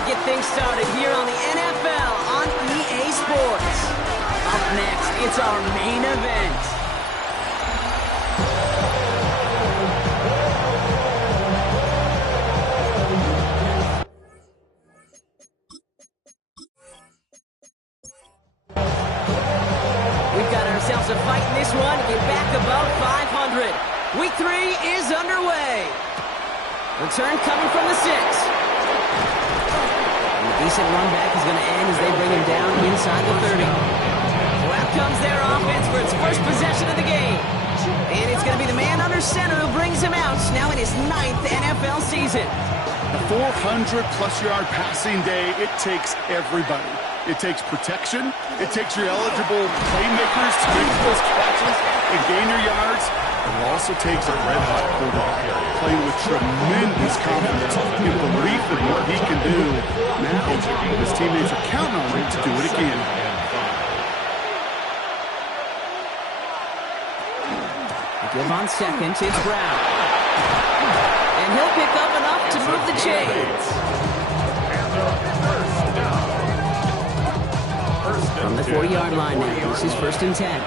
to get things started here on the NFL on EA Sports. Up next, it's our main event. We've got ourselves a fight in this one to get back above 500. Week 3 is underway. Return coming from the 6. And a decent run back is going to end as they bring him down inside the 30. So out comes their offense for its first possession of the game. And it's going to be the man under center who brings him out now in his 9th NFL season. A 400-plus-yard passing day, it takes everybody. It takes protection. It takes your eligible playmakers to make those catches and gain your yards. It also takes a red-hot quarterback playing with tremendous confidence and belief in what he can do. Now, his teammates are counting on him to do it again. Give on second, it's Brown. And he'll pick up enough to move the chains. From the 40-yard line now, this is 1st and 10.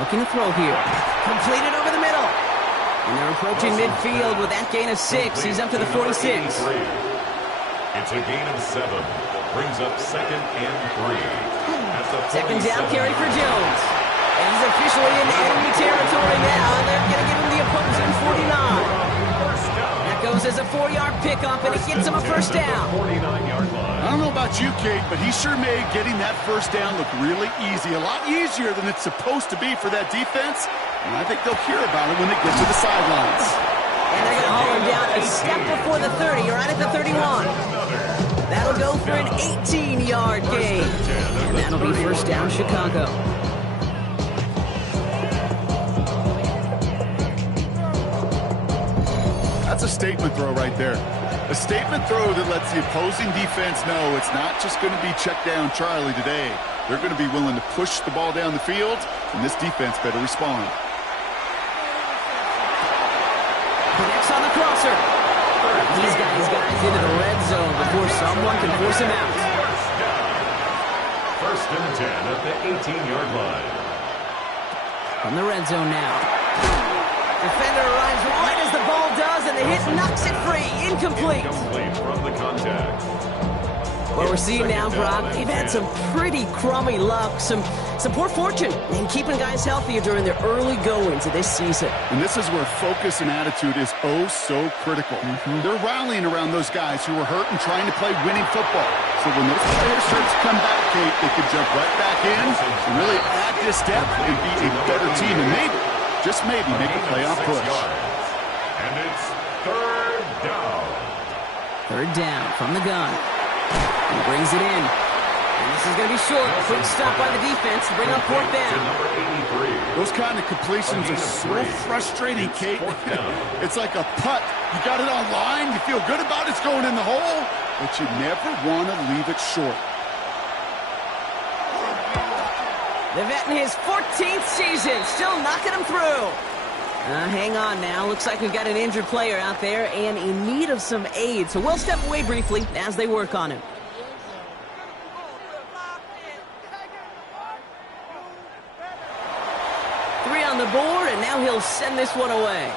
Looking to throw here. Completed over the middle. And they're approaching midfield with that gain of 6. He's up to the 46. It's a gain of 7. Brings up 2nd and 3. Second down carry for Jones. And he's officially in enemy territory now, and they're going to give him the opposing 49. That goes as a 4-yard pickup, and it gets him a first down. I don't know about you, Kate, but he sure made getting that first down look really easy. A lot easier than it's supposed to be for that defense. And I think they'll hear about it when they get to the sidelines. And they're going to haul him down a step before the 30, right at the 31. That'll go for an 18-yard gain. And that'll be first down, Chicago. That's a statement throw right there. A statement throw that lets the opposing defense know it's not just going to be check down Charlie today. They're going to be willing to push the ball down the field, and this defense better respond. Connects on the crosser. He's got his guys into the red zone before someone can force him out. First and 10 at the 18-yard line. From the red zone now. Defender arrives right as the ball does, and the hit knocks it free. Incomplete. Incomplete from the contact. What we're seeing now, Brock, they've had some pretty crummy luck, some poor fortune in keeping guys healthier during their early goings of this season. And this is where focus and attitude is oh so critical. They're rallying around those guys who were hurt and trying to play winning football. So when those players start to come back, Kate, they can jump right back in and really add this step and be a better team and maybe, just maybe, make a playoff push. And it's 3rd down. 3rd down from the gun. He brings it in. And this is going to be short. Quick stop by the defense to bring up 4th down. Those kind of completions are so frustrating, Kate. It's like a putt. You got it on line. You feel good about it. It's going in the hole. But you never want to leave it short. The vet in his 14th season, still knocking him through. Hang on now. Looks like we've got an injured player out there and in need of some aid. So we'll step away briefly as they work on him. Three on the board, and now he'll send this one away.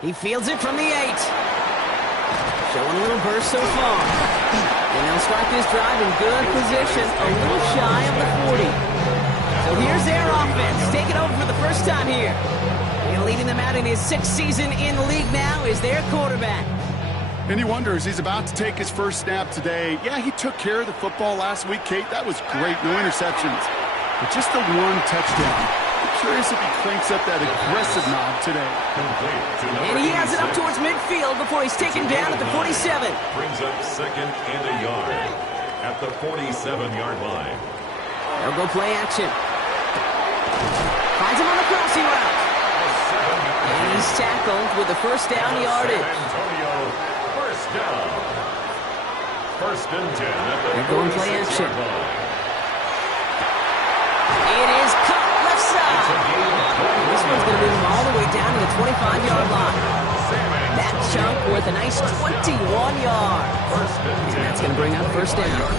He fields it from the 8. Showing a little burst so far. And they'll start this drive in good position, a little shy of the 40. So here's their offense, taking over for the first time here. And leading them out in his 6th season in the league now is their quarterback. And he wonders, he's about to take his first snap today. Yeah, he took care of the football last week, Kate. That was great, no interceptions. But just the one touchdown. I'm curious if he cranks up that aggressive knob today. And he has it up towards midfield before he's taken down at the 47. Brings up 2nd and a yard at the 47-yard line. They'll go play action. Finds him on the crossing route. And he's tackled with the first down yardage. Antonio, first down. 1st and 10 at the They're going play action. 46-yard line. It is cut left side. This one's 25-yard line. That chunk worth a nice 21 yards. And that's going to bring up first down.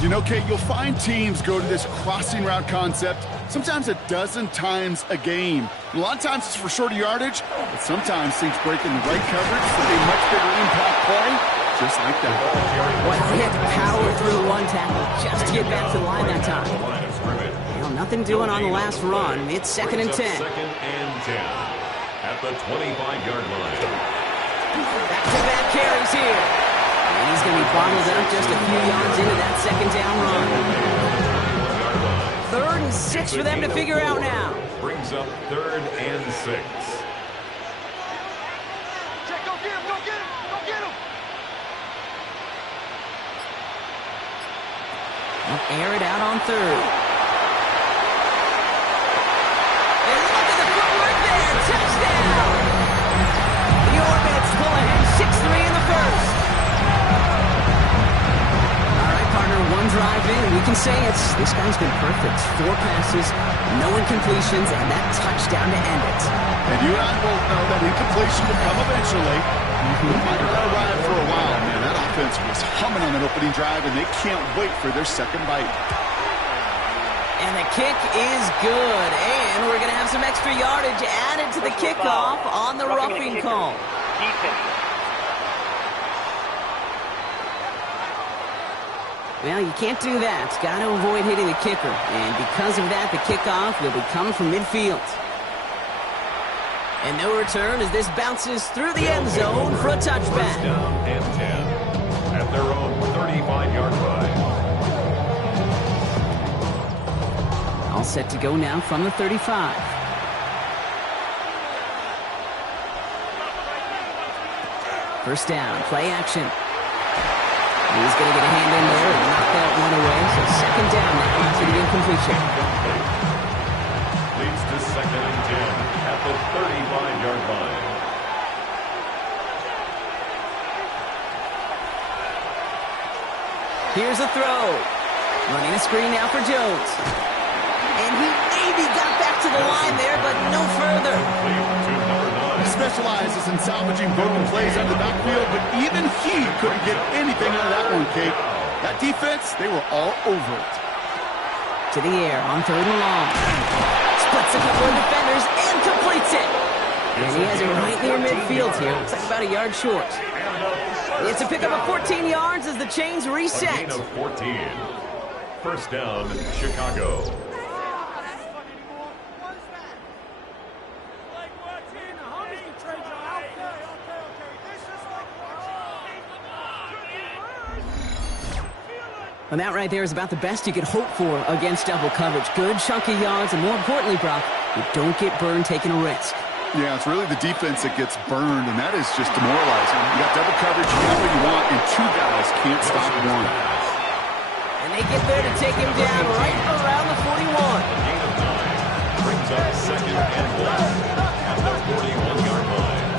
You know, Kate, you'll find teams go to this crossing route concept sometimes a dozen times a game. A lot of times it's for shorter yardage, but sometimes things break in the right coverage for a much bigger impact play, just like that. Well, he had to power through one tackle just to get back to the line that time. Well, nothing doing on the last run. It's 2nd and 10. Second and 10 at the 25-yard line. Back-to-back carries here. And he's going to be bottled up just a few yards into that second down run. 3rd and 6 for them to figure out now. Brings up 3rd and 6. Check, go get him, go get him, go get him. Air it out on 3rd. And look at the footwork there. Touchdown. The Orbits pull ahead 6-3 in the first. One drive in, we can say this guy's been perfect. 4 passes, no incompletions, and that touchdown to end it. And you and I both know that incompletion will come eventually. It might not arrive for a while, man. That offense was humming on that opening drive, and they can't wait for their second bite. And the kick is good, and we're going to have some extra yardage added to the kickoff on the roughing call. Well, you can't do that. Got to avoid hitting the kicker. And because of that, the kickoff will be coming from midfield. And no return as this bounces through the end zone for a touchback. First down and 10 at their own 35-yard line. All set to go now from the 35. First down, play action. He's going to get a hand in there and knock that one away. So second down now after the incompletion. Leads to 2nd and 10 at the 35-yard line. Here's a throw. Running a screen now for Jones. And he maybe got back to the line there, but no further. He specializes in salvaging broken plays out of the backfield, but even he couldn't get anything out of that one, Kate. That defense, they were all over it. To the air on 3rd and long. Splits a couple of defenders and completes it. And he has it right near midfield here. Looks like about a yard short. It's a pickup of 14 yards as the chains reset. A gain of 14. First down, Chicago. And that right there is about the best you could hope for against double coverage. Good chunky yards, and more importantly, Brock, you don't get burned taking a risk. Yeah, it's really the defense that gets burned, and that is just demoralizing. You got double coverage, you got what you want, and 2 guys can't stop one. And they get there to take him down right around the 41. Gain of 9 brings up 2nd and 1 at the 41-yard line.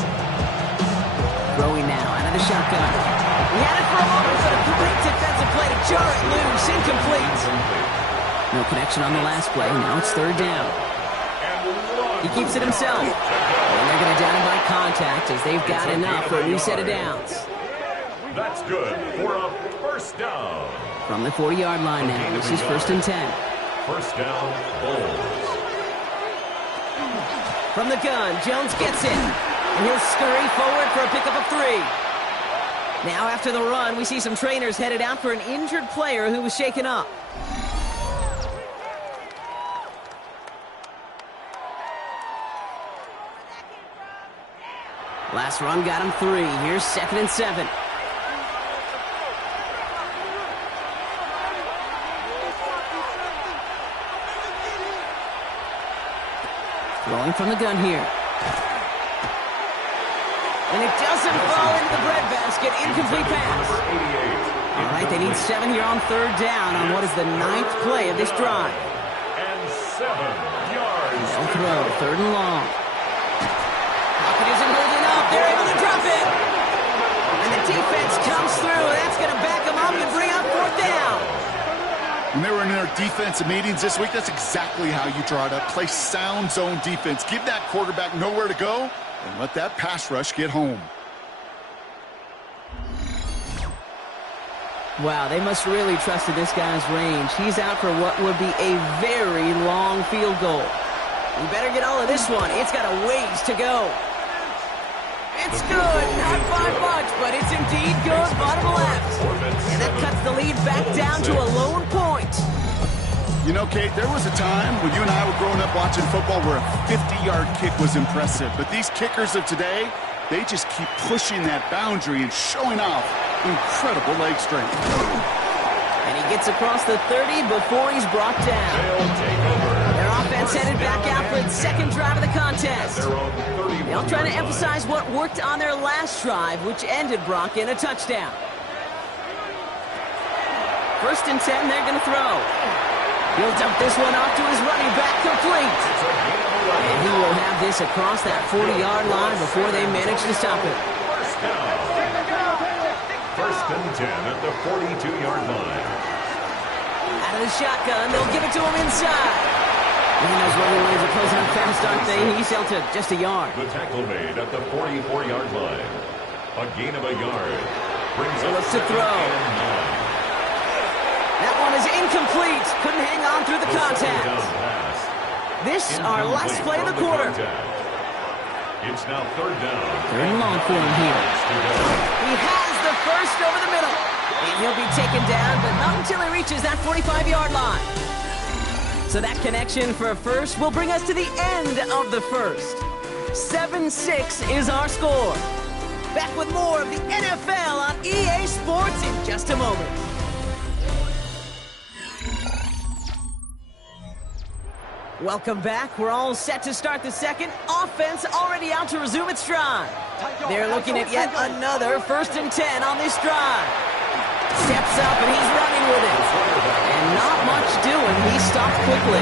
Throwing now out of the shotgun. He had it for a moment, but a great defensive play to jar it loose. Incomplete. No connection on the last play. Now it's 3rd down. He keeps it himself. And they're going to down him by contact as they've got enough for a new set of downs. That's good for a first down. From the 40-yard line now, this is 1st and 10. First down, Bulls. From the gun, Jones gets it. And he'll scurry forward for a pickup of 3. Now after the run, we see some trainers headed out for an injured player who was shaken up. Last run got him 3. Here's 2nd and 7. Throwing from the gun here. And it doesn't fall into the breadbasket. Incomplete pass. All right, they need 7 here on 3rd down on what is the 9th play of this drive. And 7 yards. They'll throw 3rd and long. Pocket isn't holding up. They're able to drop it. And the defense comes through. That's going to back them up and bring up 4th down. When they were in their defensive meetings this week, that's exactly how you draw it up. Play sound zone defense. Give that quarterback nowhere to go and let that pass rush get home. Wow, they must really trusted this guy's range. He's out for what would be a very long field goal. You better get all of this one. It's got a ways to go. It's good. Not by much, but it's indeed good. Bottom left. And that cuts the lead back down to a lone point. You know, Kate, there was a time when you and I were growing up watching football where a 50-yard kick was impressive. But these kickers of today, they just keep pushing that boundary and showing off incredible leg strength. And he gets across the 30 before he's brought down. Their offense headed back out for its second drive of the contest. They'll try to emphasize what worked on their last drive, which ended, Brock, in a touchdown. 1st and 10, they're going to throw. He'll dump this one off to his running back, complete. And he will have this across that 40-yard line before they manage to stop it. 1st and 10 at the 42-yard line. Out of the shotgun, they'll give it to him inside. He knows where he lays it, closing up fast, aren't they? He's held to just a yard. The tackle made at the 44-yard line. A gain of a yard. Brings up Looks to throw. That one is incomplete. Couldn't hang on through the contact. This our last play of the quarter. It's now 3rd down. 3rd and long for him here. He has the first over the middle. And he'll be taken down, but not until he reaches that 45-yard line. So that connection for a first will bring us to the end of the first. 7-6 is our score. Back with more of the NFL on EA Sports in just a moment. Welcome back. We're all set to start the second. Offense already out to resume its drive. They're looking at yet another 1st and 10 on this drive. Steps up and he's running with it. And not much doing. He stopped quickly.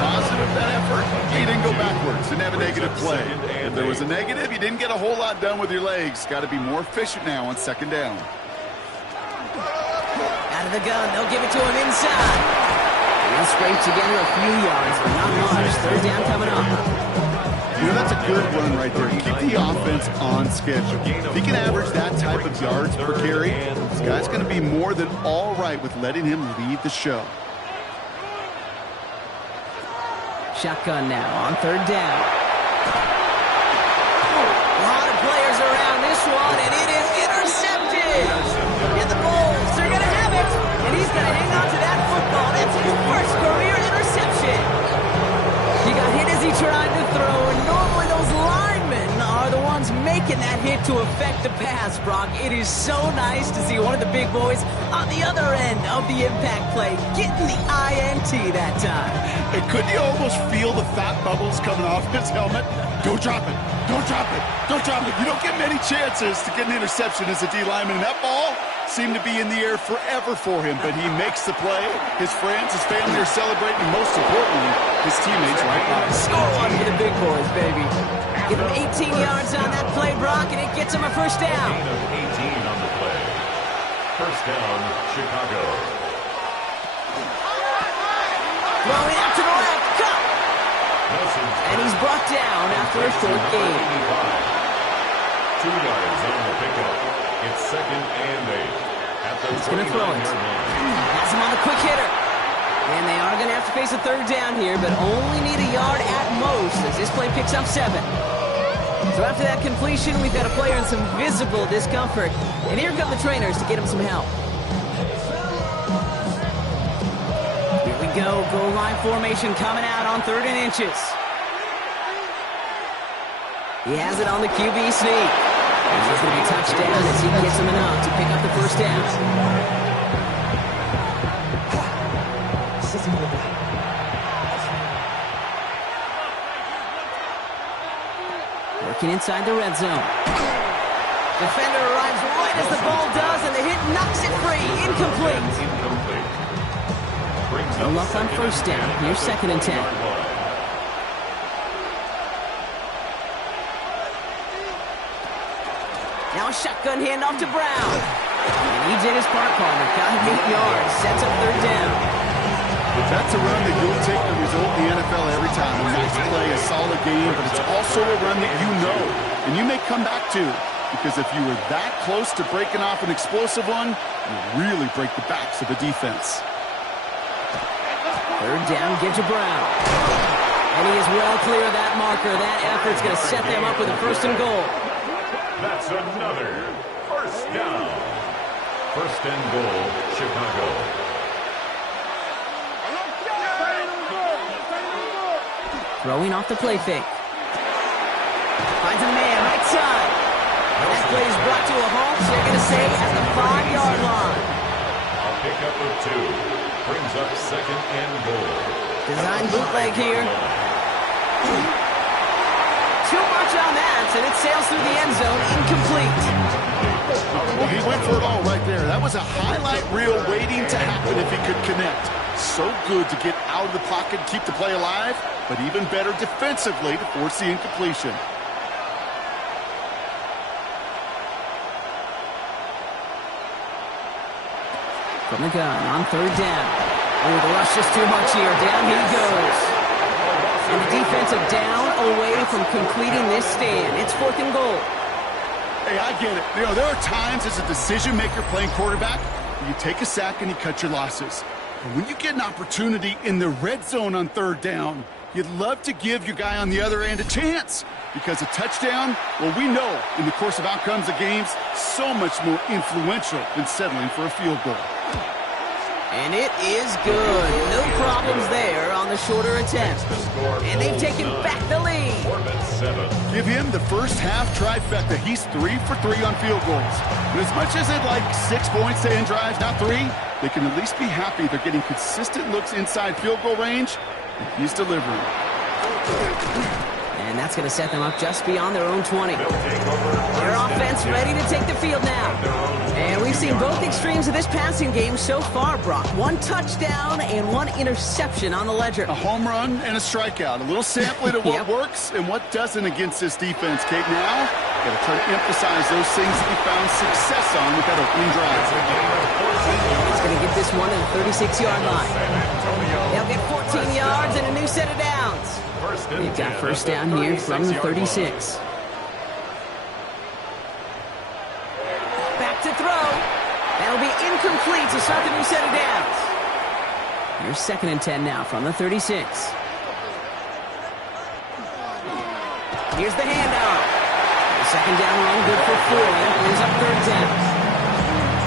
Positive that effort. He didn't go backwards. Didn't have a negative play. If there was a negative, you didn't get a whole lot done with your legs. Got to be more efficient now on 2nd down. Out of the gun. They'll give it to him inside. He'll scrape together a few yards, but not much. 3rd down coming up. You know, that's a good run right there. Keep the offense on schedule. If he can average that type of yards per carry, this guy's going to be more than all right with letting him lead the show. Shotgun now on 3rd down. A lot of players around this one, and it is intercepted. And the Bulls are going to have it. And he's going to hang on to that football. That's his first career interception. He got hit as he tried to throw, and normally those linemen are the ones making that hit to affect the pass, Brock. It is so nice to see one of the big boys on the other end of the impact play getting the INT that time. And couldn't you almost feel the fat bubbles coming off his helmet? Don't drop it. Don't drop it. Don't drop it. You don't get many chances to get an interception as a D lineman. And that ball seemed to be in the air forever for him, but he makes the play. His friends, his family are celebrating, and most importantly, his teammates right by. Score one for the big boys, baby. Give him 18 yards on that play, Brock, and it gets him a 1st down. Gain of 18 on the play. 1st down, Chicago. Throwing out to the left, cut! And he's brought down after a short gain. 2 yards on the pickup. It's 2nd and 8. He's going to throw it. Has him on the quick hitter. And they are going to have to face a 3rd down here, but only need a yard at most as this play picks up 7. So after that completion, we've got a player in some visible discomfort. And here come the trainers to get him some help. Here we go. Goal line formation coming out on 3rd and inches. He has it on the QB sneak. And he's going to be touched down as he gets him enough to pick up the 1st down. Working inside the red zone. Defender arrives right as the ball does, and the hit knocks it free. Incomplete. No luck on 1st down. Here's 2nd and 10. Now a shotgun handoff to Brown. And he did his part, Palmer. Got him 8 yards. Sets up 3rd down. That's a run that you'll take the result in the NFL every time. A nice play, a solid game, but it's also a run that you know and you may come back to, because if you were that close to breaking off an explosive one, you really break the backs of the defense. Third down, get to Brown. And he is well clear of that marker. That effort's going to set them up with a 1st and goal. That's another 1st down. 1st and goal, Chicago. Throwing off the play fake. Finds a man, right side. That play is brought to a halt, so they're going to say at the 5-yard line. A pickup of 2. Brings up 2nd and goal. Design bootleg here. Too much on that, and it sails through the end zone, incomplete. Well, he went for it all right there. That was a highlight reel waiting to happen if he could connect. So good to get out of the pocket and keep the play alive, but even better defensively to force the incompletion. From the gun on 3rd down. Oh, the rush just too much here. Down he goes. And the defensive down away from completing this stand. It's 4th and goal. Hey, I get it. You know, there are times as a decision maker playing quarterback, you take a sack and you cut your losses. But when you get an opportunity in the red zone on 3rd down, you'd love to give your guy on the other end a chance, because a touchdown, well, we know in the course of outcomes of games, so much more influential than settling for a field goal. And it is good. No problems there on the shorter attempt. And they've taken back the lead. Give him the first half trifecta. He's 3 for 3 on field goals. And as much as they'd like 6 points to end drives, not 3, they can at least be happy they're getting consistent looks inside field goal range, and he's delivering. And that's going to set them up just beyond their own 20. Their offense ready to take the field now. And we've seen both extremes of this passing game so far, Brock. 1 touchdown and 1 interception on the ledger. A home run and a strikeout. A little sampling of what works and what doesn't against this defense, Kate. Now, got to try to emphasize those things that he found success on with that opening drive. He's going to get this one to the 36-yard line. They'll get 14 yards and a new set of downs. They've got 1st down here from the 36. Back to throw. That'll be incomplete to start the new set of downs. Here's 2nd and 10 now from the 36. Here's the handoff. The 2nd down run good for 4. That brings up 3rd down.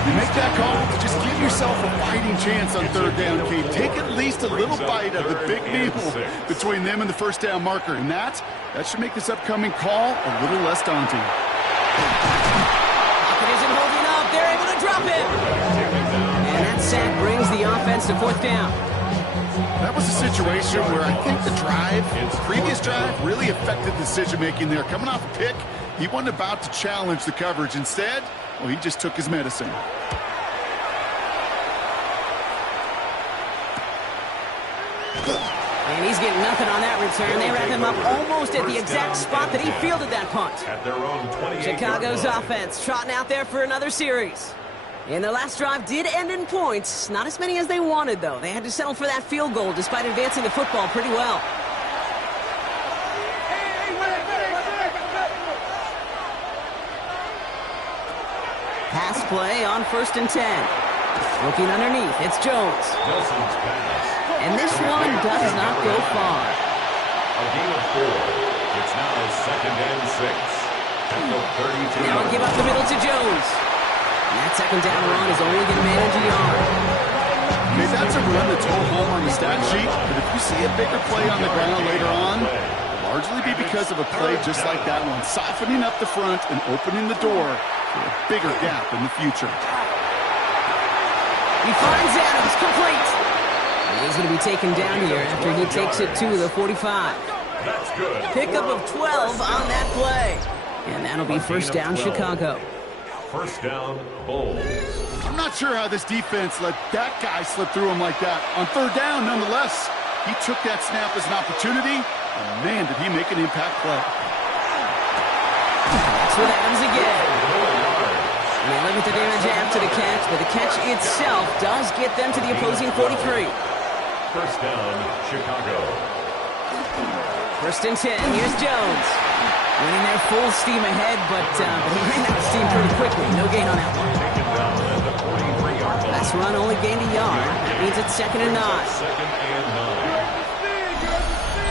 You make that call to just give yourself a fighting chance on 3rd down, Kate. Take at least a little bite of the big meal between them and the 1st down marker. And that should make this upcoming call a little less daunting. Pocket isn't holding up. They're able to drop it. And that sack brings the offense to 4th down. That was a situation where I think the previous drive, really affected decision-making there. Coming off a pick, he wasn't about to challenge the coverage. Instead, well, he just took his medicine. And he's getting nothing on that return. They wrap him up almost at the exact spot that he fielded that punt. At their own 28. Chicago's offense trotting out there for another series. And their last drive did end in points. Not as many as they wanted, though. They had to settle for that field goal despite advancing the football pretty well. Pass play on 1st and 10. Looking underneath, it's Jones. Nelson's pass. And this one does not go far. A gain of 4. It's now 2nd and 6. At the 32. Now give up the middle to Jones. And that 2nd down run is only going to manage a yard. I mean, that's a run that's all home on the stat sheet, but if you see a bigger play on the ground later on, it'll largely be because of a play just like that one, softening up the front and opening the door for a bigger gap in the future. He finds Adams, complete. And he's going to be taken down here after he takes it to the 45. That's good. Pickup of 12 on that play. And that'll be 1st down, Chicago. 1st down, Bulls. I'm not sure how this defense let that guy slip through him like that. On 3rd down, nonetheless, he took that snap as an opportunity, and man, did he make an impact play. That's what happens again. And they limit the damage after the catch, but the catch itself does get them to the opposing 43. First down, Chicago. First and 10. Here's Jones. Winning there full steam ahead, but he ran out of steam pretty quickly. No gain on that one. Taken down at the 43-yard line. Last run only gained a yard. That means it's 2nd and 9. Second and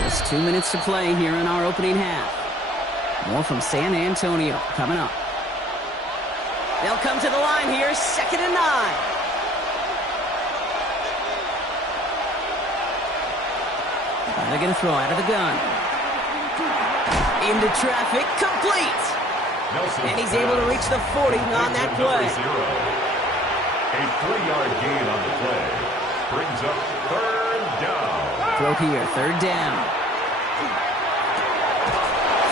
9. Just 2 minutes to play here in our opening half. More from San Antonio coming up. They'll come to the line here, 2nd and 9. They're going to throw out of the gun. Into traffic, complete. Nelson And he's able to reach the 40 on that play. A 3-yard gain on the play. Brings up third down. Throw here, 3rd down.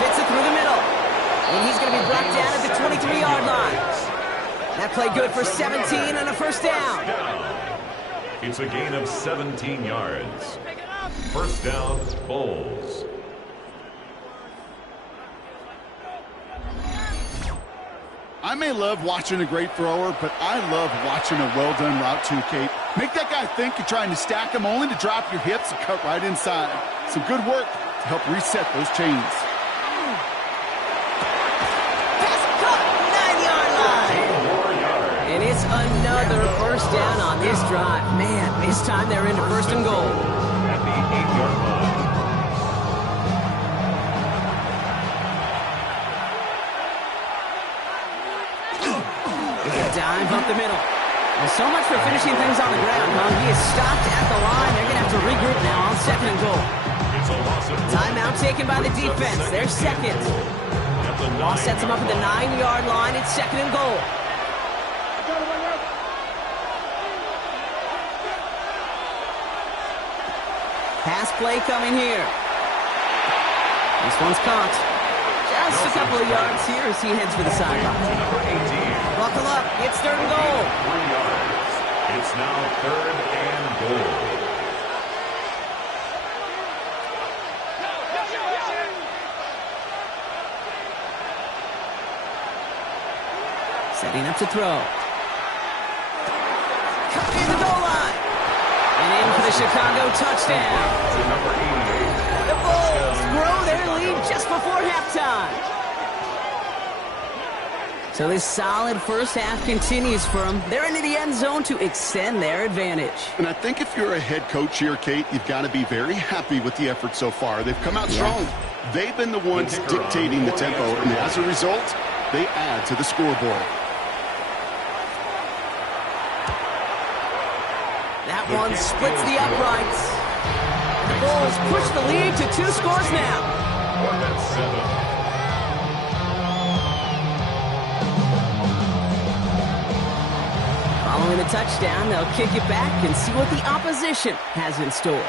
Fits it through the middle. And he's going to be brought down at the 23-yard line. That play good for 17 and a first down. It's a gain of 17 yards. First down, Bulls. I may love watching a great thrower, but I love watching a well-done route too, Kate. Make that guy think you're trying to stack him only to drop your hips and cut right inside. Some good work to help reset those chains. Pass caught, 9-yard line. And it's another first down on this drive. Man, this time they're into 1st and goal. At the 8-yard line. Dive up the middle. Well, so much for finishing things on the ground, huh? He is stopped at the line. They're going to have to regroup now on 2nd and goal. It's a loss of Timeout taken by the defense. They're second. Ball sets him up at the 9-yard line. It's 2nd and goal. Pass play coming here. This one's caught. Just a couple of yards here as he heads for the sideline. number 18. Buckle up. It's 3rd and goal. 3 yards. It's now 3rd and goal. Setting up to throw. Cut in the goal line. And in for the Chicago touchdown. To number 88. The Bulls grow their lead just before halftime. So this solid first half continues for them. They're into the end zone to extend their advantage. And I think if you're a head coach here, Kate, you've got to be very happy with the effort so far. They've come out strong. They've been the ones dictating the tempo, and as a result, they add to the scoreboard. That one splits the uprights. The Bulls push the lead to 2 scores now. 7. Following the touchdown, they'll kick it back and see what the opposition has in store.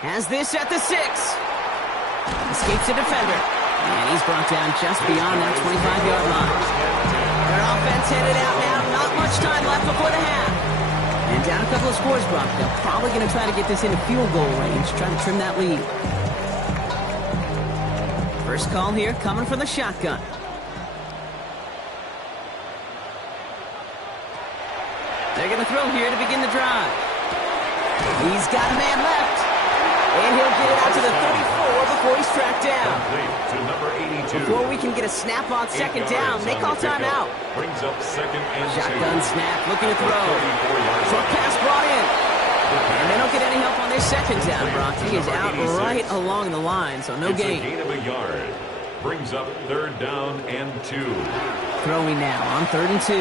Has this at the 6. Escapes a defender. And he's brought down just beyond that 25-yard line. Their offense headed out now. Not much time left before the half. And down a couple of scores, Brock. They're probably going to try to get this into field goal range, try to trim that lead. First call here coming from the shotgun. They're going to throw here to begin the drive. He's got a man left. And he'll get it out to the 34 before he's tracked down. To number 82. Before we can get a snap on 2nd down, they call timeout. Brings up 2nd and 2. Shotgun snap, looking to throw. Short pass brought in. And they don't get any help on this 2nd down, Brock. He is out right along the line, so no gain. It's a gain of a yard. Brings up 3rd down and 2. Throwing now on 3rd and 2.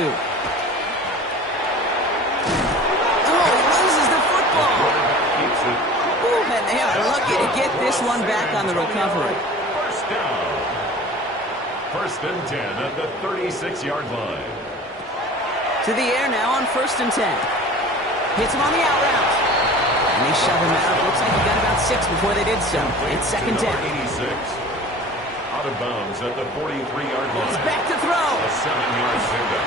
Oh, he loses the football. Keeps it. Ooh, and they are lucky to get this one back on the recovery. First down. 1st and 10 at the 36-yard line. To the air now on 1st and 10. Hits him on the out route. And they shove him out. Looks like he got about 6 before they did so. It's 2nd down. 86. Out of bounds at the 43-yard line. He's back to throw. A 7-yard pickup.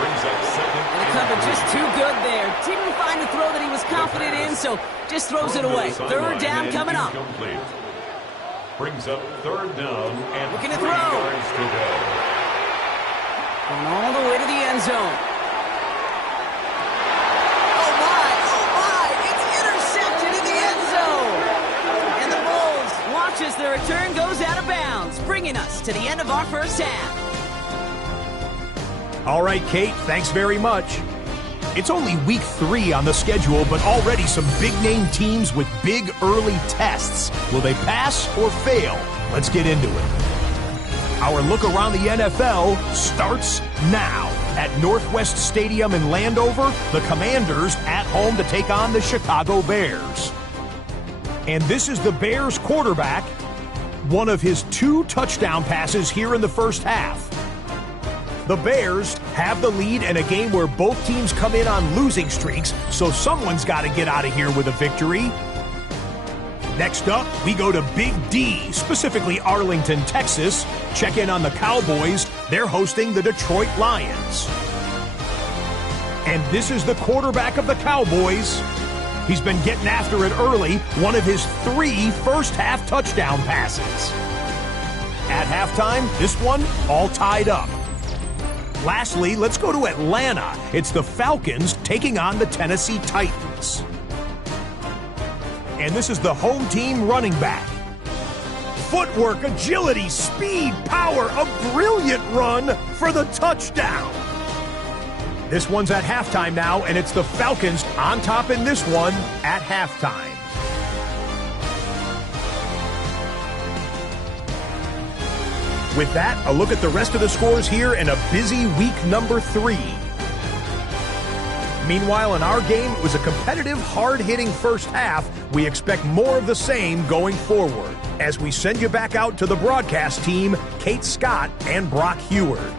Brings up 2nd And the and cover 3. just too good there. Didn't find the throw that he was confident in, so just throws it away. 3rd down coming up. Incomplete. Brings up 3rd down and Looking to 3 throw. yards to go. Going all the way to the end zone. Oh, my. as the return goes out of bounds, bringing us to the end of our first half. All right, Kate, thanks very much. It's only week 3 on the schedule, but already some big-name teams with big early tests. Will they pass or fail? Let's get into it. Our look around the NFL starts now. At Northwest Stadium in Landover, the Commanders at home to take on the Chicago Bears. And this is the Bears quarterback, one of his 2 touchdown passes here in the first half. The Bears have the lead in a game where both teams come in on losing streaks, so someone's got to get out of here with a victory. Next up, we go to Big D, specifically Arlington, Texas. Check in on the Cowboys. They're hosting the Detroit Lions. And this is the quarterback of the Cowboys. He's been getting after it early, one of his 3 first-half touchdown passes. At halftime, this one all tied up. Lastly, let's go to Atlanta. It's the Falcons taking on the Tennessee Titans. And this is the home team running back. Footwork, agility, speed, power, a brilliant run for the touchdown. This one's at halftime now, and it's the Falcons on top in this one at halftime. With that, a look at the rest of the scores here in a busy week number 3. Meanwhile, in our game, it was a competitive, hard-hitting first half. We expect more of the same going forward. As we send you back out to the broadcast team, Kate Scott and Brock Heward.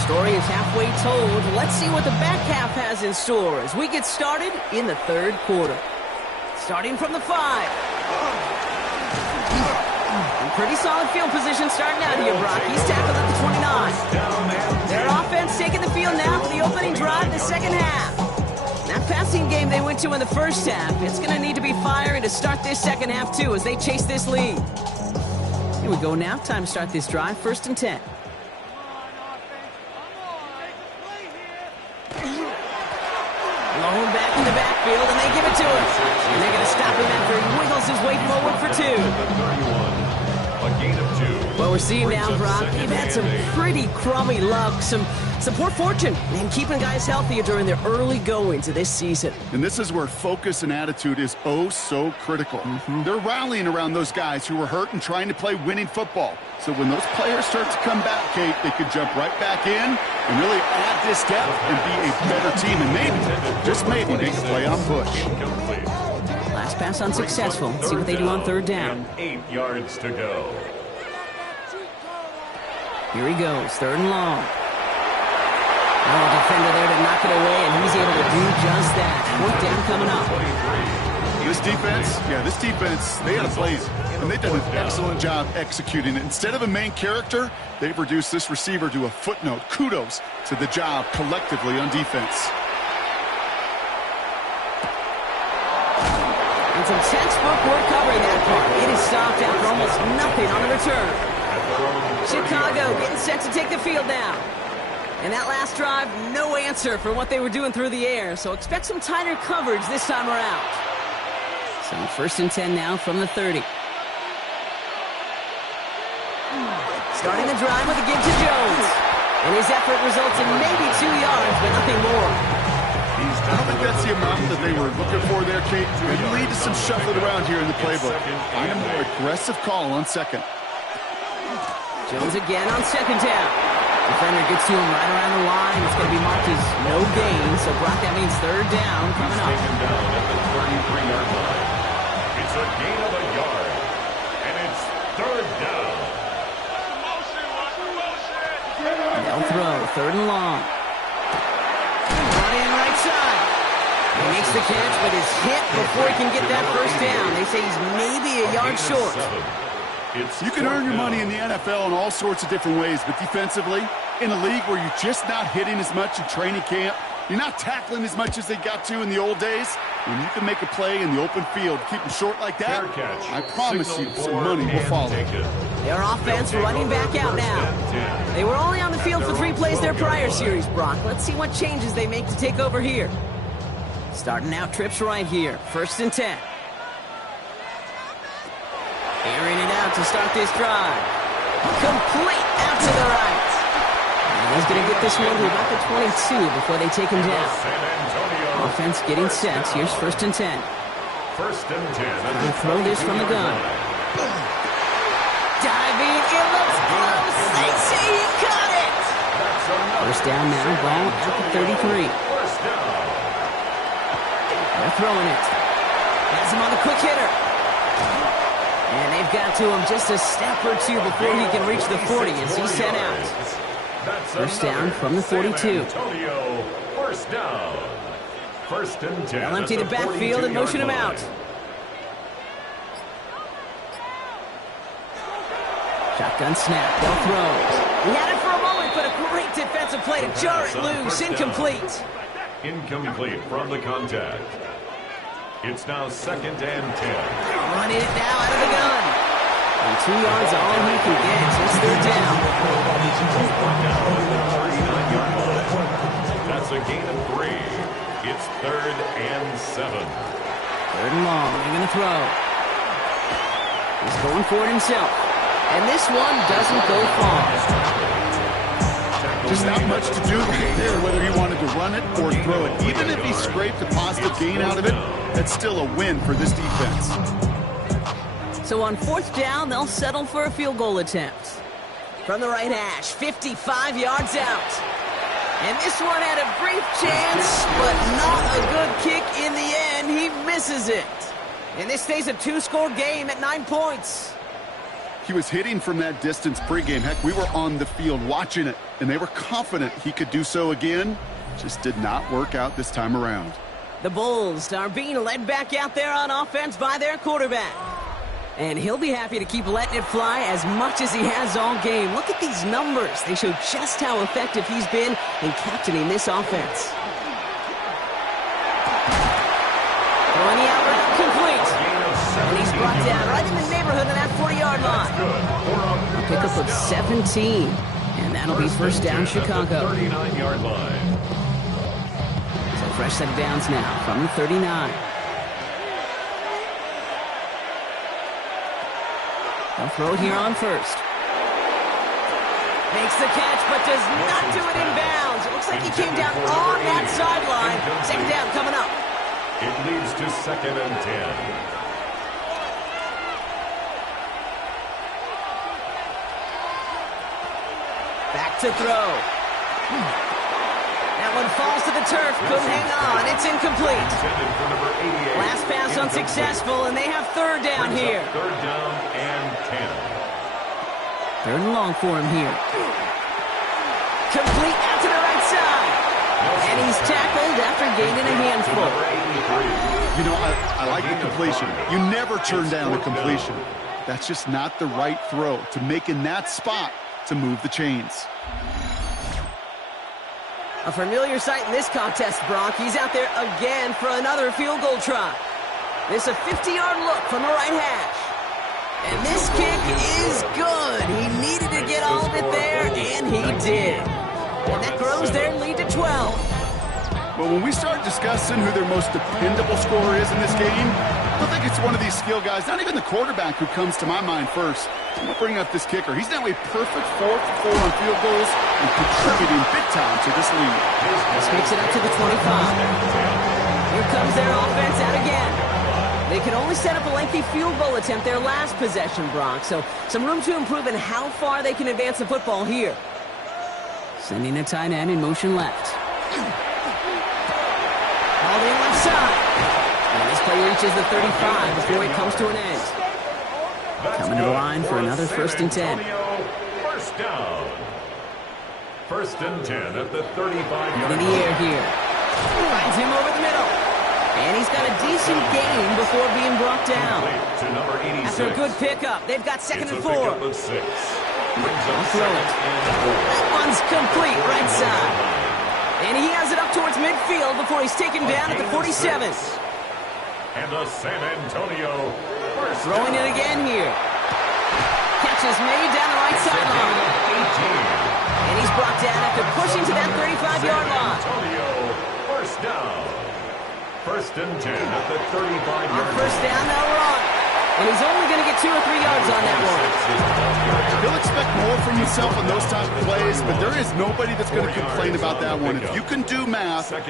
Story is halfway told. Let's see what the back half has in store as we get started in the third quarter. Starting from the 5. In pretty solid field position starting out here, Brock. He's tackled at the 29. Their offense taking the field now for the opening drive in the second half. That passing game they went to in the first half, it's going to need to be firing to start this second half, too, as they chase this lead. Here we go now. Time to start this drive. 1st and 10. Blown back in the backfield, and they give it to him. And they're going to stop him after he wiggles his way forward for 2. A gain of 2. Well, we're seeing now, Brock, they've had some pretty crummy luck, some poor fortune, and keeping guys healthy during their early goings of this season. And this is where focus and attitude is oh so critical. They're rallying around those guys who were hurt and trying to play winning football. So when those players start to come back, Kate, they could jump right back in and really add this depth and be a better team. And maybe, just maybe, make a play on push. Last pass unsuccessful. Let's see what they do on 3rd down. 8 yards to go. Here he goes, 3rd and long. Oh, defender there to knock it away, and he's able to do just that. 4th down coming up. This defense, they had a plan, and they've done an excellent job executing it. Instead of a main character, they've reduced this receiver to a footnote. Kudos to the job collectively on defense. And some textbook work covering that part. It is stopped after almost nothing on the return. Chicago getting set to take the field now. And that last drive, no answer for what they were doing through the air. So expect some tighter coverage this time around. So 1st and 10 now from the 30. Starting the drive with a give to Jones. And his effort results in maybe 2 yards, but nothing more. I don't think that's the amount that they were looking for there, Kate. Maybe lead to some shuffling around here in the playbook. Find a more aggressive call on 2nd. Jones again on 2nd down. Defender gets to him right around the line. It's going to be marked as no gain. So, Brock, that means 3rd down coming up. Taken down at the 33-yard line. It's a gain of a yard. And it's 3rd down. They'll throw. 3rd and long. Running right side. He makes the catch, but is hit before he can get that 1st down. They say he's maybe a yard short. You can earn your money in the NFL in all sorts of different ways, but defensively, in a league where you're just not hitting as much in training camp, you're not tackling as much as they got to in the old days, when you can make a play in the open field, keep them short like that, I promise you some money will follow. Their offense running back out now. They were only on the field for 3 plays their prior series, Brock. Let's see what changes they make to take over here. Starting out trips right here. 1st and 10. Airing it out to start this drive. Complete out to the right. And he's going to get this one to about the 22 before they take him down. Offense getting set. Here's 1st and 10. 1st and 10. They'll throw this from the gun. Diving. It looks close. They say he caught it. 1st down now. Ball at the 33. They're throwing it. Has him on the quick hitter. And they've got to him just a step or 2 before he can reach the 40 as he's sent out. 1st down from the 42. 1st down. 1st and 10. They'll empty the backfield and motion him out. Shotgun snap. They'll throw. He had it for a moment, but a great defensive play to jar it loose. Incomplete. Incomplete from the contact. It's now 2nd and 10. Running it now out of the gun. And 2 yards all he can get. It's 3rd down. That's a gain of 3. It's 3rd and 7. 3rd and long. They're going to throw. He's going for it himself. And this one doesn't go far. Just not much to do right there, whether he wanted to run it or throw it. Even if he scraped a positive gain out of it, that's still a win for this defense. So on 4th down, they'll settle for a field goal attempt. From the right hash, 55 yards out. And this one had a brief chance, but not a good kick in the end. He misses it. And this stays a 2-score game at 9 points. He was hitting from that distance pregame. Heck, we were on the field watching it, and they were confident he could do so again. Just did not work out this time around. The Bulls are being led back out there on offense by their quarterback. And he'll be happy to keep letting it fly as much as he has all game. Look at these numbers. They show just how effective he's been in captaining this offense. Throwing the out route complete. And he's brought down right in the neighborhood of that 40-yard line. A pickup of 17. And that'll be first down, Chicago. 39-yard line. So fresh set of downs now from the 39. They'll throw it here on first. Makes the catch, but does not do it in bounds. It looks like he came down on that sideline. Second down coming up. It leads to 2nd and 10. Back to throw. That one falls to the turf. Couldn't hang on. It's incomplete. Last pass unsuccessful, and they have third down here. Third down and 10. Third and long for him here. Complete out to the right side. And he's tackled after gaining a handful. You know, I like the completion. You never turn down a completion. That's just not the right throw to make in that spot to move the chains. A familiar sight in this contest, Brock. He's out there again for another field goal try. This a 50-yard look from the right hash. And this kick is good. He needed to get all of it there, and he did. And that grows their lead to 12. But when we start discussing who their most dependable scorer is in this game, I don't think it's one of these skill guys, not even the quarterback, who comes to my mind first. I'm going to bring up this kicker. He's now a perfect 4 for 4 on field goals and contributing big time to this lead. This makes it up to the 25. Here comes their offense out again. They could only set up a lengthy field goal attempt their last possession, Brock, so some room to improve in how far they can advance the football here. Sending a tight end in motion left. All the left side. And this play reaches the 35 before it comes to an end. Coming to the line for another 1st and 10. First down. 1st and 10 at the 35-yard In the air here. Finds him over the middle. And he's got a decent gain before being brought down. To number 86. After a good pickup, they've got 2nd and 4. Pickup of 6. Brings up Throw it. 2nd and 4. That one's complete right side. And he has it up towards midfield before he's taken down at the 47. And the San Antonio first Throwing it again here. Catch is made down the right sideline. And he's brought down after pushing to that 35-yard line. Antonio, first down. 1st and 10 at the 35-yard On first down, they'll run. And he's only going to get 2 or 3 yards on that one. He'll expect more from himself on those type of plays, but there is nobody that's going to complain about that one. If you can do math, 4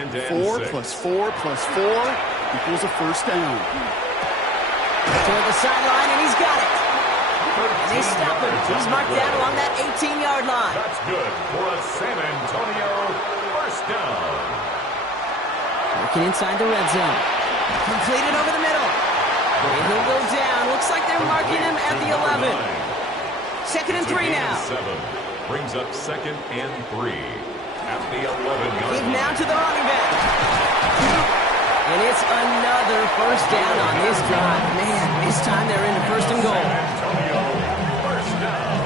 plus 4 plus 4 equals a first down. Toward the sideline, and he's got it. And they stop him. He's marked down along that 18-yard line. That's good for a San Antonio first down. Working inside the red zone. Completed over the middle. And he'll go down. Looks like they're marking him at the 11. 2nd and 3 now. 7 brings up 2nd and 3 at the 11-yard Give line. now to the running back. And it's another first down on this drive. Man, this time they're into 1st and goal. Antonio, first down.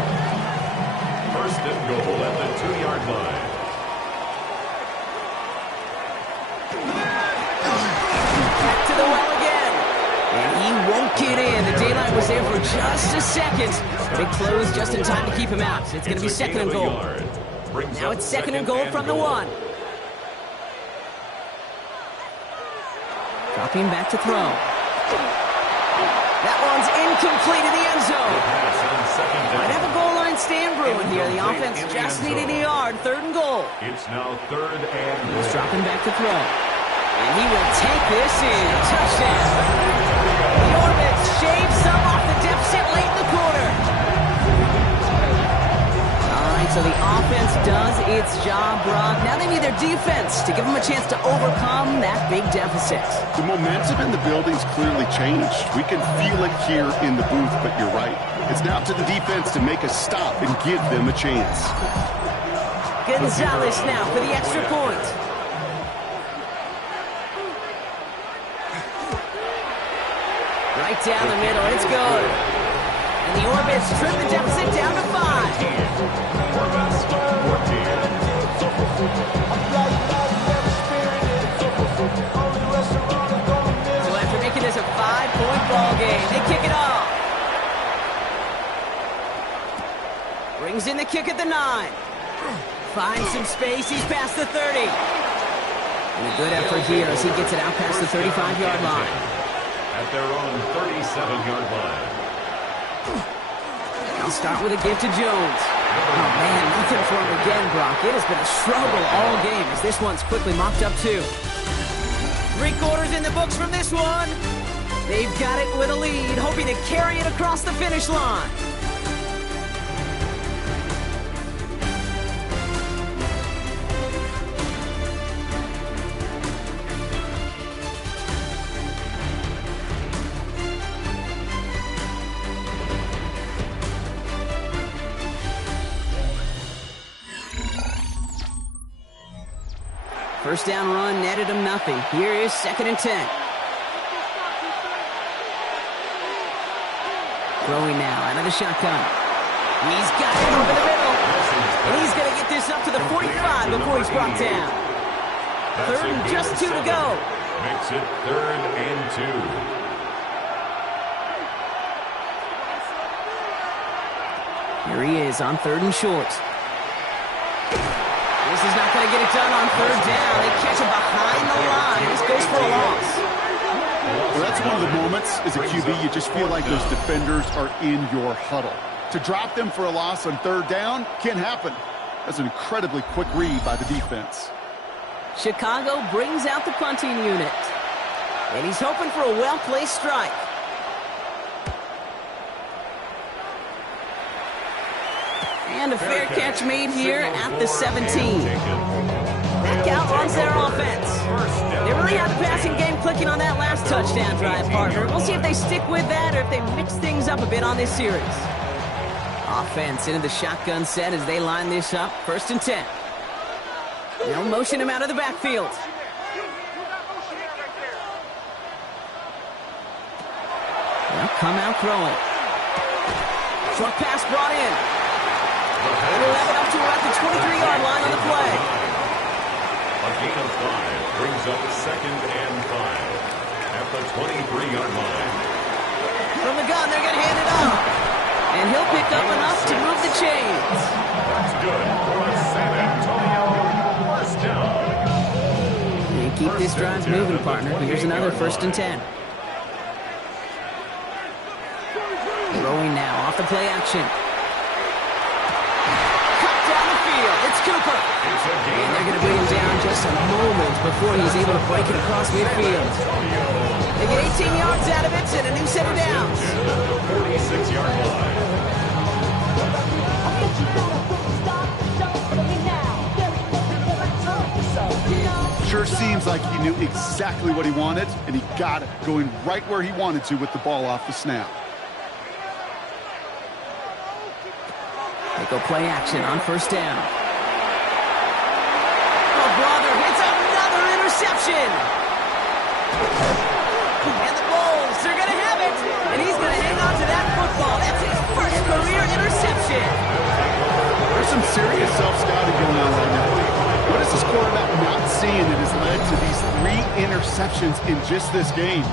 1st and goal at the 2-yard line. Back to the well again. And he won't get in. The daylight was there for just a second. But it closed just in time to keep him out. It's going to be 2nd and goal. Now it's 2nd and goal from the 1. Dropping back to throw. That one's incomplete in the end zone. Might have a goal line stand brewing here. The offense just needed a yard. 3rd and goal. It's now 3rd and He's dropping back to throw. And he will take this in. Touchdown. The Orbits shave some off the deficit late in the quarter. All right, right, so the offense does its job, Brock. Now they need their defense to give them a chance to overcome that big deficit. The momentum in the building's clearly changed. We can feel it here in the booth, but you're right. It's now up to the defense to make a stop and give them a chance. Gonzalez now for the extra point. Right down the middle, it's good. And the Orbits trim the deficit down to 5. So after making this a 5-point ball game, they kick it off. Brings in the kick at the 9. Finds some space, he's past the 30. And a good effort here as he gets it out past the 35-yard line. At their own 37-yard line. I'll start with a give to Jones. Oh, man, nothing for him again, Brock. It has been a struggle all game as this one's quickly mopped up, too. 3 quarters in the books from this one. They've got it with a lead, hoping to carry it across the finish line. First down run netted him nothing. Here is 2nd and 10. Throwing now out of the shotgun. He's got it over the middle. And he's going to get this up to the 45 before he's brought down. 3rd and just 2 to go. Makes it 3rd and 2. Here he is on 3rd and short. This is not going to get it done on 3rd down. They catch him behind the line. This goes for a loss. Well, that's one of the moments as a QB you just feel like those defenders are in your huddle. To drop them for a loss on 3rd down can't happen. That's an incredibly quick read by the defense. Chicago brings out the punting unit. And he's hoping for a well-placed strike. And a fair catch made here at the 17. That outruns their offense. They really have the passing game clicking on that last touchdown drive, partner. We'll see if they stick with that or if they mix things up a bit on this series. Offense into the shotgun set as they line this up. 1st and 10. They'll motion him out of the backfield. They'll come out throwing. Short pass brought in. And he'll have it up to about the 23-yard line on the play. A gain of 5 brings up 2nd and 5 at the 23-yard line. From the gun, they're going to hand it off. And he'll pick up enough to move the chains. That's good for a San Antonio 1st down. And keep this drive moving, partner. Here's another 1st and 10. Throwing now off the play action. It's Cooper. And they're going to bring him down just a moment before he's able to break it across midfield. They get 18 yards out of it and a new set of downs. 46-yard line. Sure seems like he knew exactly what he wanted, and he got it, going right where he wanted to with the ball off the snap. They go play action on 1st down. Oh, brother, it's another interception. And the Bulls, they're going to have it. And he's going to hang on to that football. That's his first career interception. There's some serious self-scouting going on right now. What is this quarterback not seeing that has led to these 3 interceptions in just this game?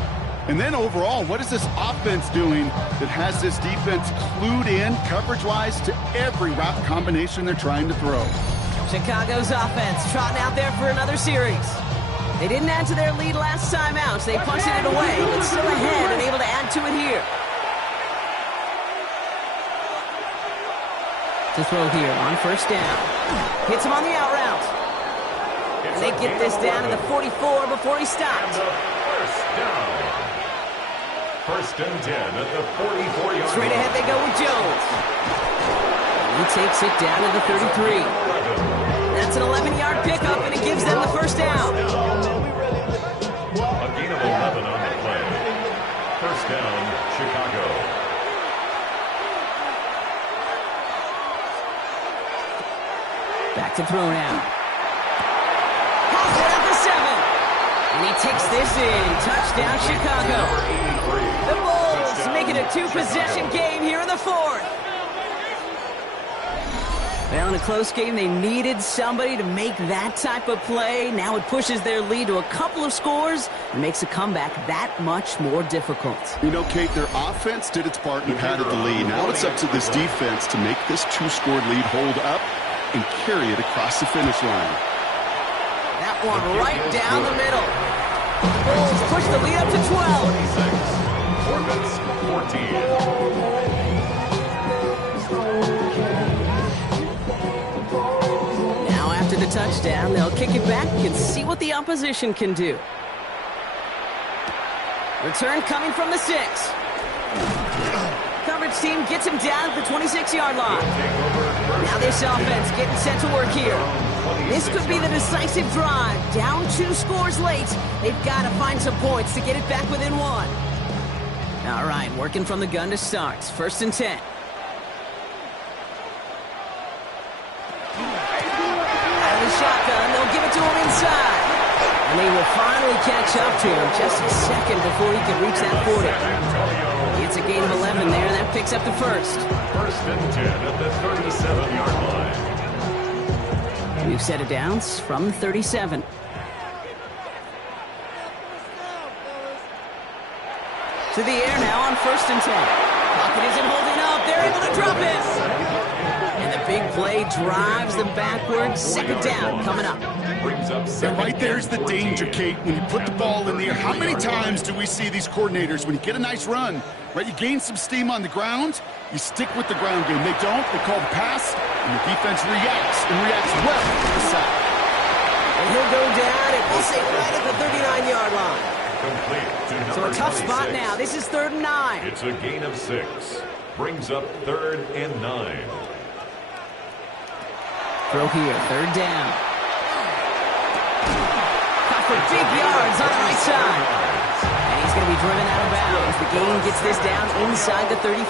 And then overall, what is this offense doing that has this defense clued in coverage-wise to every route combination they're trying to throw? Chicago's offense trotting out there for another series. They didn't add to their lead last time out, so they punted it away, but still ahead and able to add to it here. To throw here on 1st down. Hits him on the out route. And they get this down to the 44 before he stopped. 1st down. 1st and 10 at the 44-yard line. Straight ahead they go with Jones. He takes it down to the 33. That's an 11-yard pickup, and it gives them the first down. A gain of 11 on the play. First down, Chicago. Back to throw now. Has it at the 7. And he takes this in. Touchdown, Chicago. The Bulls make it a 2-possession game here in the 4th. Well, in a close game, they needed somebody to make that type of play. Now it pushes their lead to a couple of scores and makes a comeback that much more difficult. You know, Kate, their offense did its part and padded the lead. Now it's up to this defense to make this 2-score lead hold up and carry it across the finish line. That one right down the middle. Bulls push the lead up to 12. Hornets 14. The touchdown, they'll kick it back and see what the opposition can do. Return coming from the 6. Coverage team gets him down at the 26-yard line. Now this offense getting set to work here. This could be the decisive drive. Down 2 scores late. They've got to find some points to get it back within 1. All right, working from the gun to start. 1st and 10. Shotgun, they'll give it to him inside. And they will finally catch up to him just a second before he can reach that 40. It's a gain of 11 there, and that picks up the first. 1st and 10 at the 37-yard line. We've set it down from the 37. To the air now on 1st and 10. Pocket isn't holding up. They're able to drop it. Big play drives them backwards. 2nd down coming up. And right there's the danger, Kate, when you put the ball in the air. How many times do we see these coordinators, when you get a nice run, right, you gain some steam on the ground, you stick with the ground game. They don't. They call the pass, and the defense reacts, and reacts well to the side. And he'll go down, and we'll say right at the 39-yard line. So a tough spot now. This is 3rd and 9. It's a gain of 6. Brings up 3rd and 9. Throw here, 3rd down. Caught for big yards on the right side. And he's going to be driven out of bounds. The gain gets this down inside the 35.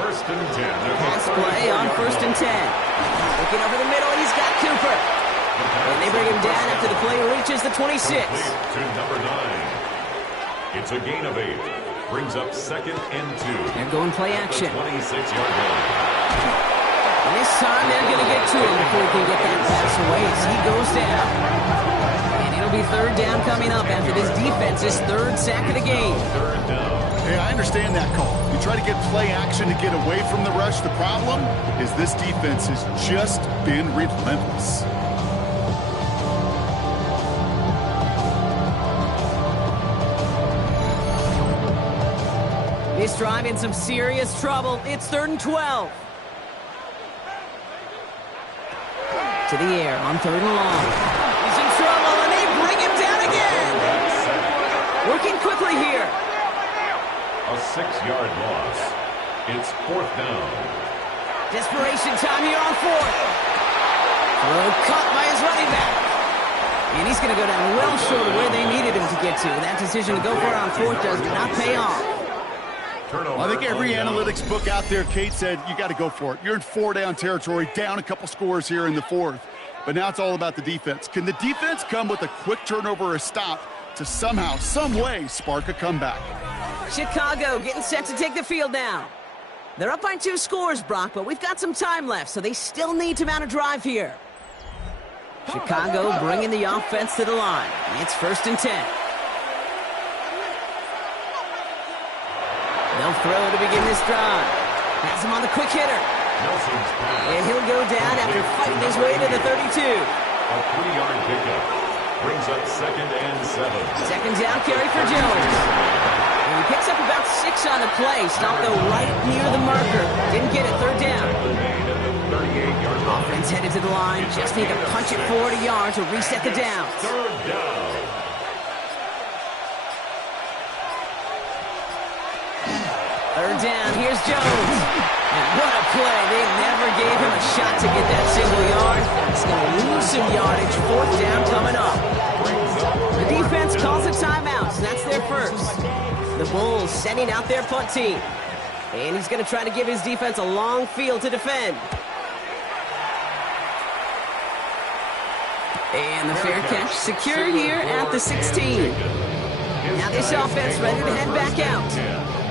1st and 10. Pass play on 1st and 10. Looking over the middle, he's got Cooper. And they bring him down after the play reaches the 26. To number 9. It's a gain of 8. Brings up 2nd and 2. They're going play action. 26-yard line. And this time they're going to get to him before he can get that pass away as he goes down. And it'll be 3rd down coming up after this defense's 3rd sack of the game. 3rd down. Hey, I understand that call. You try to get play action to get away from the rush. The problem is this defense has just been relentless. This drive in some serious trouble. It's 3rd and 12. To the air on 3rd and long. He's in trouble, and they bring him down again. Working quickly here. A 6-yard loss. It's 4th down. Desperation time here on 4th. Throw caught by his running back. And he's going to go down well short of where they needed him to get to. That decision to go for it on 4th does not pay off. I think every analytics book out there, Kate, said you got to go for it. You're in 4-down territory, down a couple scores here in the 4th. But now it's all about the defense. Can the defense come with a quick turnover or a stop to somehow, some way, spark a comeback? Chicago getting set to take the field now. They're up by 2 scores, Brock, but we've got some time left, so they still need to mount a drive here. Chicago bringing the offense to the line. It's 1st and 10. They'll throw to begin this drive. Pass him on the quick hitter. And he'll go down after fighting his way to the 32. A 3-yard pickup. Brings up 2nd and 7. 2nd down carry for Jones. And he picks up about 6 on the play. Stopped though right near the marker. Didn't get it. 3rd down. Offense headed to the line. Just need to punch it 40 yards to reset the downs. 3rd down. Third down, here's Jones. And what a play. They never gave him a shot to get that single yard. He's going to lose some yardage. Fourth down coming up. The defense calls a timeout, so that's their first. The Bulls sending out their punt team. And he's going to try to give his defense a long field to defend. And the fair catch secure here at the 16. Now this offense ready to head back out.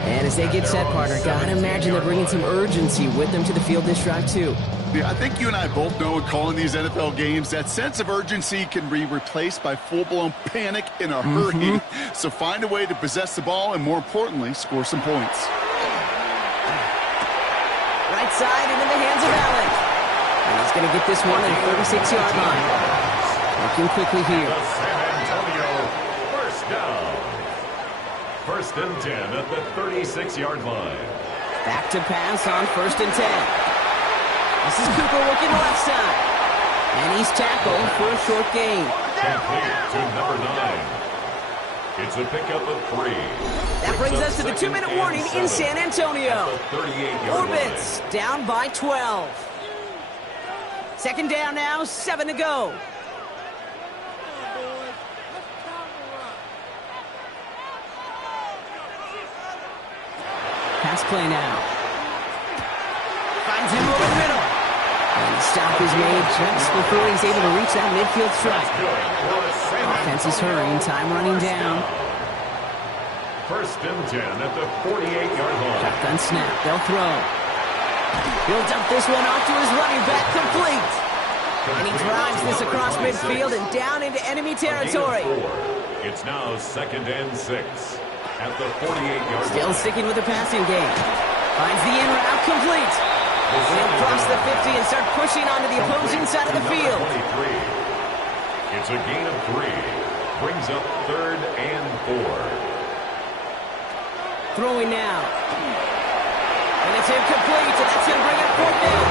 And as they get set, partner, gotta imagine they're bringing some urgency with them to the field this drive, too. Yeah, I think you and I both know in calling these NFL games, that sense of urgency can be replaced by full-blown panic in a hurry. So find a way to possess the ball and, more importantly, score some points. Right side into the hands of Allen. And he's going to get this one at the 36-yard line. Working quickly here. San Antonio, first down. First and 10 at the 36-yard line. Back to pass on first and 10. This is Cooper working left side. And he's tackled for a short gain. Complete to number 9. It's a pickup of 3. That brings us to the 2-minute warning in San Antonio. 38-yard Orbits down by 12. Second down now, 7 to go. Pass play now. Finds him over the middle. And the stop is made just before he's able to reach that midfield strike. Offense is hurrying, time running down. First and 10 at the 48-yard line. Shotgun snap, they'll throw. He'll dump this one off to his running back, complete. And he drives this across midfield and down into enemy territory. It's now second and 6 at the 48-yard line. Still sticking with the passing game. Finds the in route, complete. He'll cross the 50 and start pushing onto the opposing side of the field. 23. It's a gain of 3. Brings up third and 4. Throwing now. And it's incomplete, and that's going to bring up fourth down.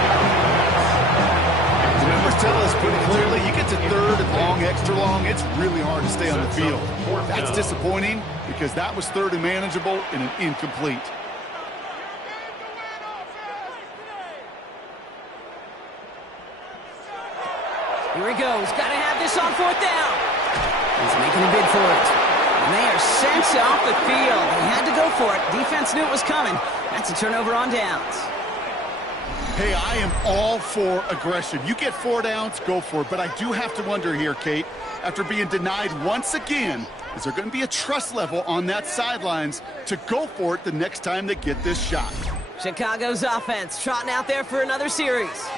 The numbers tell us pretty clearly, you get to third and long, extra long, it's really hard to stay on the field. That's disappointing because that was third and manageable and an incomplete. Here he goes. Got to have this on fourth down. He's making a bid for it. And they are sent off the field. They had to go for it. Defense knew it was coming. That's a turnover on downs. Hey, I am all for aggression. You get 4 downs, go for it. But I do have to wonder here, Kate, after being denied once again, is there going to be a trust level on that sidelines to go for it the next time they get this shot? Chicago's offense trotting out there for another series.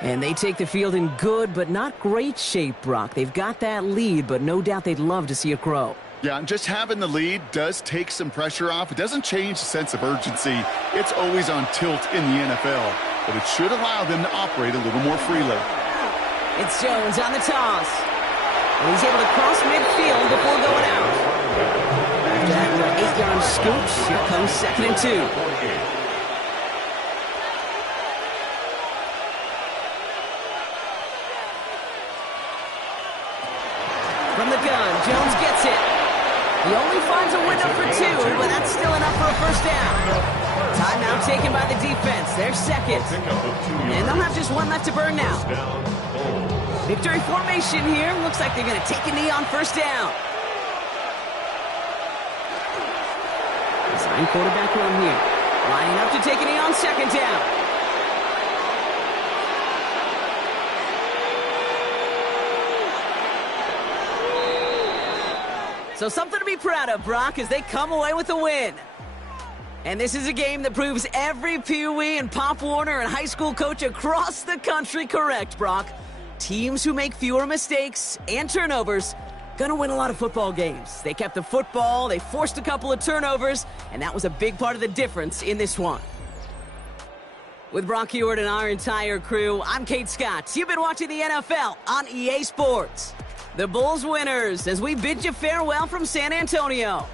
And they take the field in good but not great shape, Brock. They've got that lead, but no doubt they'd love to see it grow. Yeah, and just having the lead does take some pressure off. It doesn't change the sense of urgency. It's always on tilt in the NFL, but it should allow them to operate a little more freely. It's Jones on the toss. And he's able to cross midfield before going out. After that 8-yard scoop, here comes second and 2. From the gun, Jones gets it. He only finds a window for 2, but that's still enough for a first down. Timeout taken by the defense. They're second. And they'll have just one left to burn now. Victory formation here. Looks like they're going to take a knee on first down. Design quarterback run here. Lining up to take a knee on second down. So something to be proud of, Brock, as they come away with a win. And this is a game that proves every Pee Wee and Pop Warner and high school coach across the country correct, Brock. Teams who make fewer mistakes and turnovers gonna win a lot of football games. They kept the football, they forced a couple of turnovers, and that was a big part of the difference in this one. With Brock Huard and our entire crew, I'm Kate Scott. You've been watching the NFL on EA Sports. The Bulls winners as we bid you farewell from San Antonio.